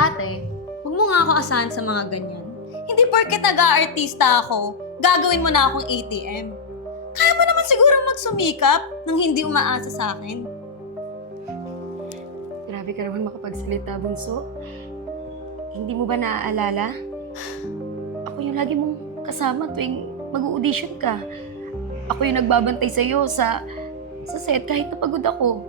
Ate, huwag mo nga ako asahan sa mga ganyan. Hindi porket nag-aartista ako, gagawin mo na akong ATM. Kaya mo naman siguro magsumikap nang hindi umaasa sa akin. Grabe ka naman makapagsalita, Bunso. Hindi mo ba naaalala? Ako yung lagi mong kasama tuwing mag-audition ka. Ako yung nagbabantay sa'yo sa set kahit napagod ako.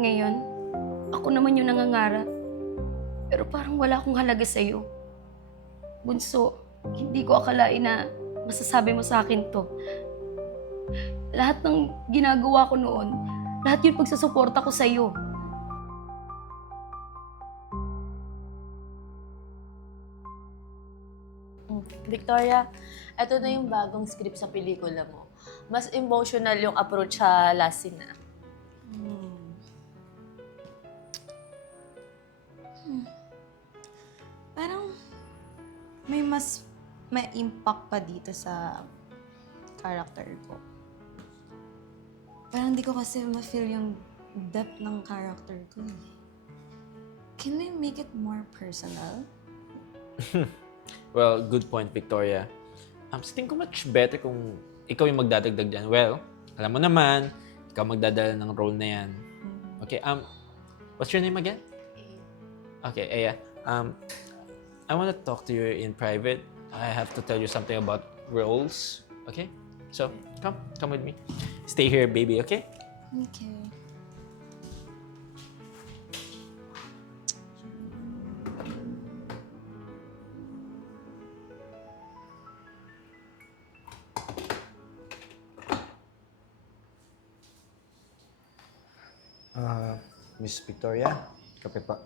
Ngayon, ako naman yung nangangarap. Pero parang wala akong halaga sa'yo. Bunso, hindi ko akalain na masasabi mo sa akin to. Lahat ng ginagawa ko noon, lahat yun pagsusuporta ko sa'yo. Victoria, ito na yung bagong script sa pelikula mo. Mas emotional yung approach sa last scene na. Parang may impact pa dito sa character ko. Parang hindi ko kasi ma-feel yung depth ng character ko eh. Can we make it more personal? Well, good point, Victoria. Sa tingin ko much better kung ikaw yung magdadagdag dyan. Well, alam mo naman, ikaw magdadala ng role na yan. Okay, what's your name again? Okay, Aya. I want to talk to you in private. I have to tell you something about roles. Okay? So, come with me. Stay here, baby, okay? Okay. Miss Victoria, kape pa.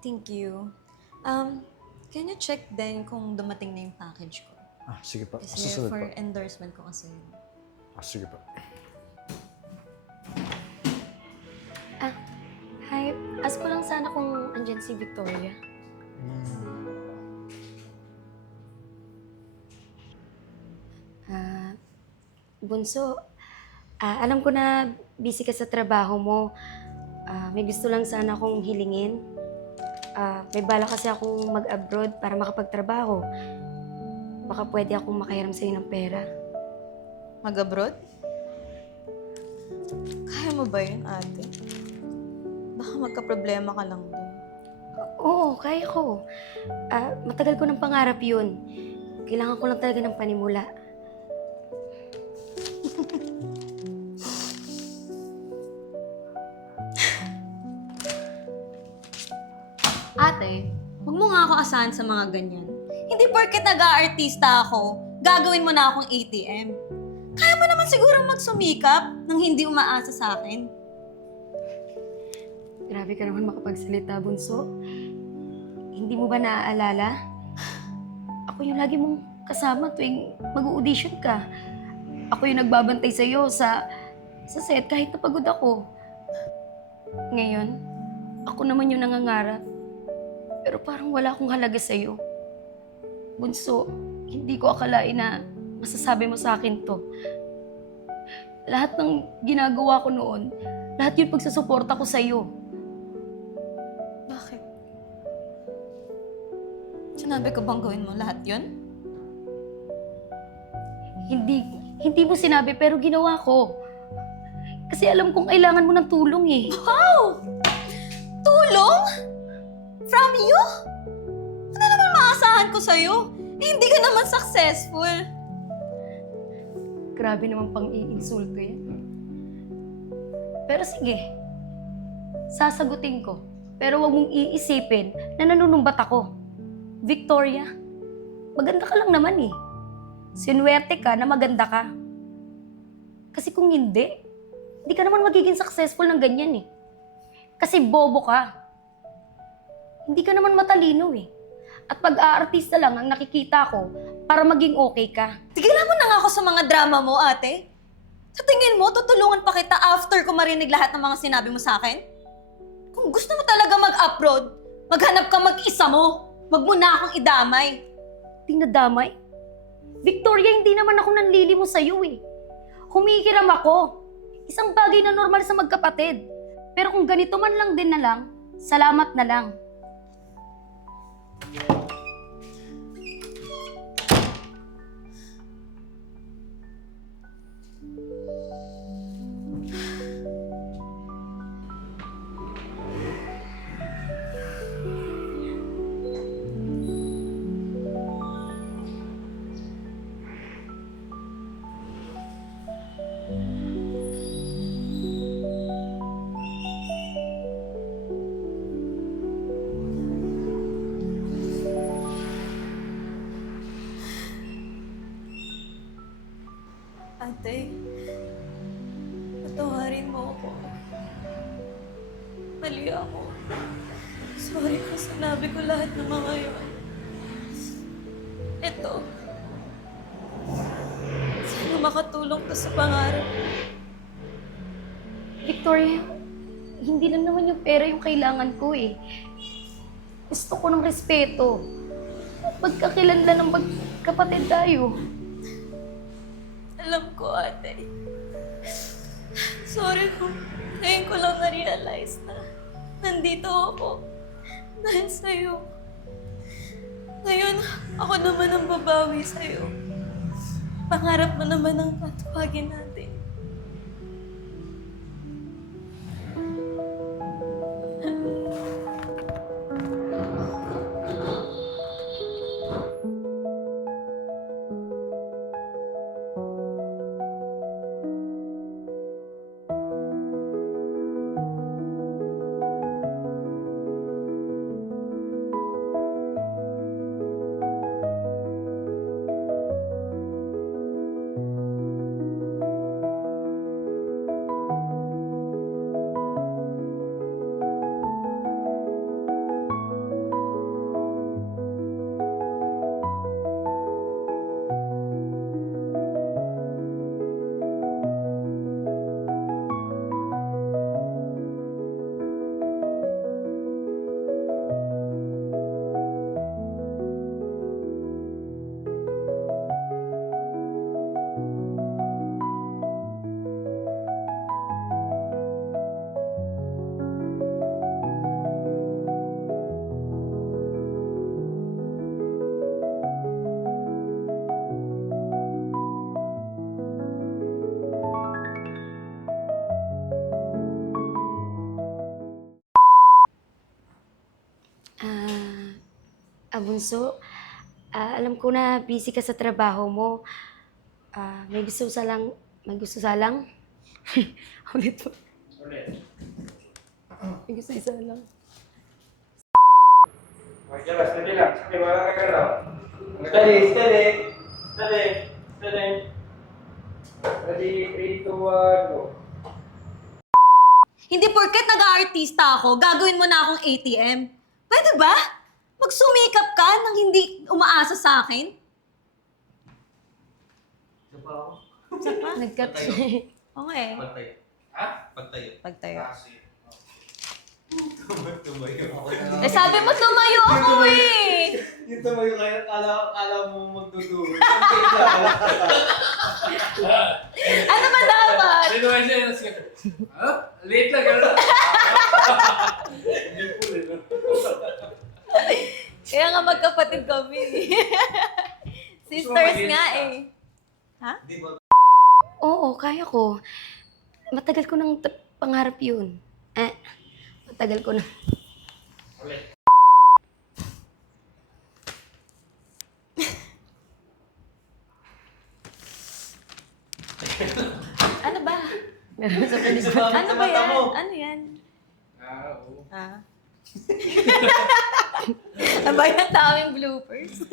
Thank you. Can you check din kung dumating na yung package ko? Sige pa. Kasi Susunod for pa. endorsement ko kasi. Sige pa. Hi, ask ko lang sana kung andyan si Victoria. Bunso, alam ko na busy ka sa trabaho mo. May gusto lang sana akong hilingin. May bala kasi akong mag-abroad para makapagtrabaho. Baka pwede akong makahiram sa'yo ng pera. Mag-abroad? Kaya mo ba yun, ate? Baka magka-problema ka lang dun. Oo, kaya ko. Matagal ko ng pangarap yun. Kailangan ko lang talaga ng panimula. Ate, huwag mo nga ako asahan sa mga ganyan. Hindi porket nag-aartista ako, gagawin mo na akong ATM. Kaya mo naman siguro magsumikap nang hindi umaasa sa akin. Grabe ka naman makapagsalita, Bunso. Hindi mo ba naaalala? Ako yung lagi mong kasama tuwing mag-audition ka. Ako yung nagbabantay sa'yo sa set kahit napagod ako. Ngayon, ako naman yung nangangarap. Pero parang wala akong halaga sa'yo. Bunso, hindi ko akalain na masasabi mo sa akin to. Lahat ng ginagawa ko noon, lahat yun pagsusuporta ko sa'yo. Bakit? Sinabi ko bang gawin mo lahat yun? Hindi mo sinabi pero ginawa ko. Kasi alam kong kailangan mo ng tulong eh. Wow! Tulong? From you? Ano naman maasahan ko sa'yo? Eh, hindi ka naman successful. Grabe naman pang iinsulto yan. Pero sige, sasagutin ko. Pero wag mong iisipin na nanunumbat ako. Victoria, maganda ka lang naman eh. Sinuwerte ka na maganda ka. Kasi kung hindi ka naman magiging successful ng ganyan eh. Kasi bobo ka. Hindi ka naman matalino eh. At pag-aartista lang ang nakikita ko para maging okay ka. Tigilan mo na nga ako sa mga drama mo, ate. Sa tingin mo, tutulungan pa kita after ko marinig lahat ng mga sinabi mo sa akin? Kung gusto mo talaga mag-abroad, maghanap ka mag-isa mo. Wag mo na akong idamay. Tinadamay? Victoria, hindi naman ako nanlili mo sa'yo eh. Humihiram ako. Isang bagay na normal sa magkapatid. Pero kung ganito man lang din na lang, salamat na lang. Ate, patawarin mo ako. Mali ako. Sorry kung sinabi ko lahat ng mga yun. Ito. Sana makatulong to sa pangarap. Victoria, hindi lang naman yung pera yung kailangan ko eh. Gusto ko ng respeto. Pagkakilanlan ng magkapatid tayo. Alam ko, ate. Sorry kung ngayon ko lang na-realize na nandito ako dahil sa'yo. Ngayon, ako naman ang babawi sa'yo. Pangarap mo naman ang tatawagin natin. Bunso, alam ko na busy ka sa trabaho mo. May gusto salang? Ulit po. May gusto salang. Steady lang. Okay, mga kakalaw. Steady. Ready, 3, 2, 1, go. Hindi porket nag-aartista ako, gagawin mo na akong ATM. Pwede ba? Magsumikap ka nang hindi umaasa sa akin? Nag-cut Okay. Pagtayo. Ha? Pagtayo. Pagtayo. Tumayo. Eh sabi mo tumayo ako eh! Yung tumayo kaya kala mo magdudulo. Ano ba dapat? Dito kayo siya. Ha? Late lang. Gano'n. Hindi po rin. Kaya nga magkapatid kami. Sisters nga eh. Di ba? Oo, kaya ko. Matagal ko nang pangarap yun. Matagal ko na. Ano ba? Meron sa panis. Ano ba yan? Ano yan? Oo. Ah. Ano ba yan? Daming bloopers.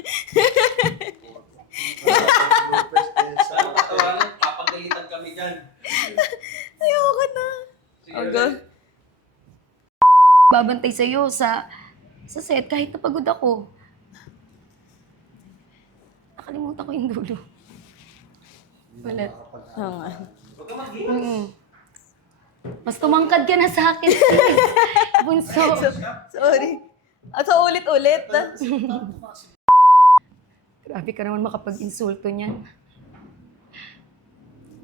Sa mga tawanan, papagalitan kami dyan. Ayoko na. Aga. Babantay sa'yo sa set kahit napagod ako. Nakalimutan ko yung dulo. Wala. Oo nga. Huwag ka mag-iwas. Mas tumangkad ka na sa akin, Bunso. Sorry. At sa ulit-ulit. Grabe ka naman makapag-insulto niyan.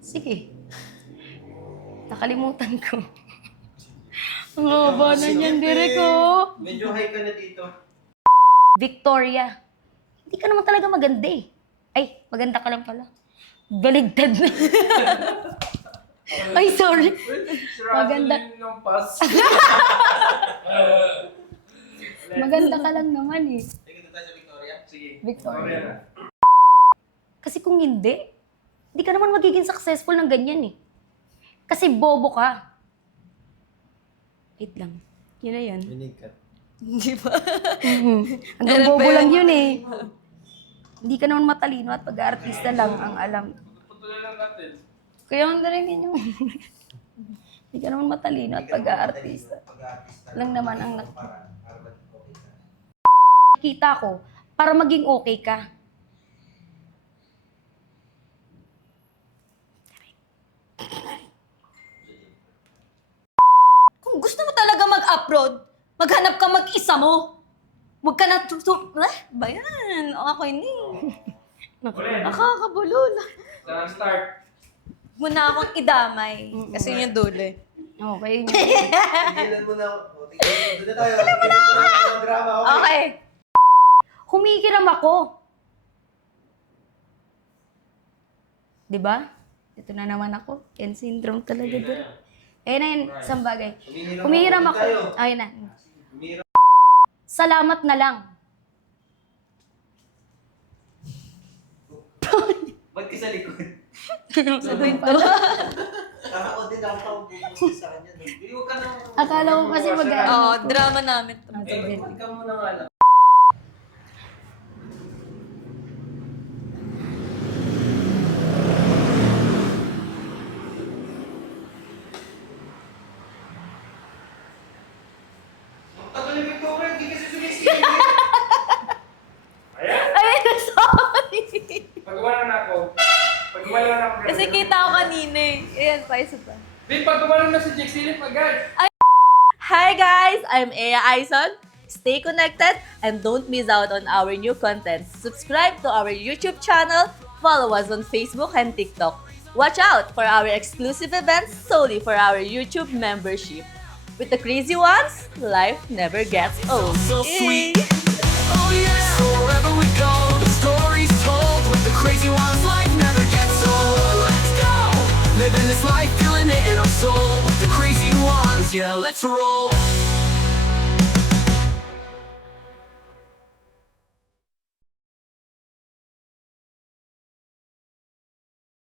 Sige. Nakalimutan ko. Ang haba na niyan, Derek, oh. Medyo high ka na dito. Victoria, hindi ka naman talaga maganda eh. Ay, maganda ka lang pala. Baligtad na. Ay, sorry. Maganda. Ng pass. Maganda ka lang naman eh. Sige, doon tayo sa Victoria. Sige. Victoria. na. Kasi kung hindi ka naman magiging successful ng ganyan eh. Kasi bobo ka. Wait lang. Yun na yun. Minikat. Hindi ba? Hanggang bobo lang yun eh. Hindi ka naman matalino at pag-aartista lang ang alam. Putulan lang natin. Kaya ang narinig nyo. Hindi ka naman matalino at pag-aartista. Lang naman ang nakikita ko para maging okay ka. Kung gusto mo talaga mag-abroad, maghanap ka mag-isa mo. Huwag ka na ba yan? Okay ni. Ulit. Nakakabulol. Start. Muna akong idamay. Kasi yun yung dulo eh. Okay. Tigilan mo na. O, tigilan. Doon na tayo. Tigilan mo na ang drama. Okay. Okay. Humikiram ako. 'Di ba? Ito na naman ako. Ken syndrome talaga din. Ayun na yun, isang bagay. Humihiram ako. Ayun na. Salamat na lang. Ba't ka sa likod? Sabihin pala. Ako din ako pang-bubus sa kanya. No? Huwag ka na. Akala ko kasi mag Oo, drama namin. Ikaw muna nga lang. Tagal ni Victoria, hindi kasi sumisigil. Ayun, sorry. Pagawa na ako. Pagawa na ako. Kasi kita ko kanina eh. Ayan pa, isa pa. Di, pagawa na si Jake Silip agad. Hi guys! I'm Ea Aison. Stay connected and don't miss out on our new content. Subscribe to our YouTube channel, follow us on Facebook and TikTok. Watch out for our exclusive events solely for our YouTube membership. With the crazy ones, life never gets old. So sweet. Oh yeah. So wherever we go, the story's told. With the crazy ones, life never gets old. Let's go. Living this life, feeling it in our soul. With the crazy ones, yeah, let's roll.